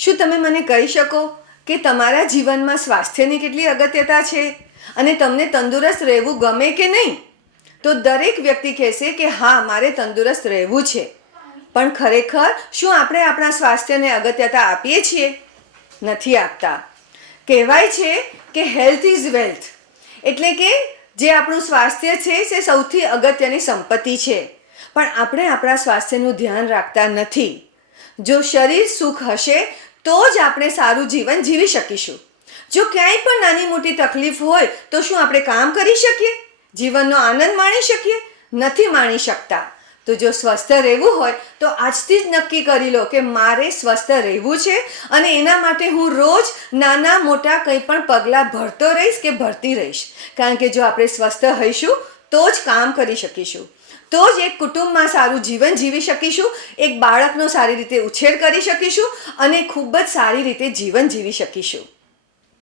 શું તમે મને કહી શકો કે તમારા જીવનમાં સ્વાસ્થ્યની કેટલી અગત્યતા છે અને તમને તંદુરસ્ત રહેવું ગમે કે નહીં? તો દરેક વ્યક્તિ કહેશે કે હા, મારે તંદુરસ્ત રહેવું છે. પણ ખરેખર શું આપણે આપણા સ્વાસ્થ્યને અગત્યતા આપીએ છીએ? નથી આપતા. કહેવાય છે કે હેલ્થ ઇઝ વેલ્થ, એટલે કે જે આપણું સ્વાસ્થ્ય છે તે સૌથી અગત્યની સંપત્તિ છે. પણ આપણે આપણા સ્વાસ્થ્યનું ધ્યાન રાખતા નથી. જો શરીર સુખ હશે તો જ આપણે સારું જીવન જીવી શકીશું. જો ક્યાંય પણ નાની મોટી તકલીફ હોય તો શું આપણે કામ કરી શકીએ? જીવનનો આનંદ માણી શકીએ? નથી માણી શકતા. તો જો સ્વસ્થ રહેવું હોય તો આજથી જ નક્કી કરી લો કે મારે સ્વસ્થ રહેવું છે અને એના માટે હું રોજ નાના મોટા કંઈ પણ પગલાં ભરતો રહીશ કે ભરતી રહીશ. કારણ કે જો આપણે સ્વસ્થ હઈશું તો જ કામ કરી શકીશું, તો જ એક કુટુંબમાં સારું જીવન જીવી શકીશું, એક બાળકનો સારી રીતે ઉછેર કરી શકીશું અને ખૂબ જ સારી રીતે જીવન જીવી શકીશું.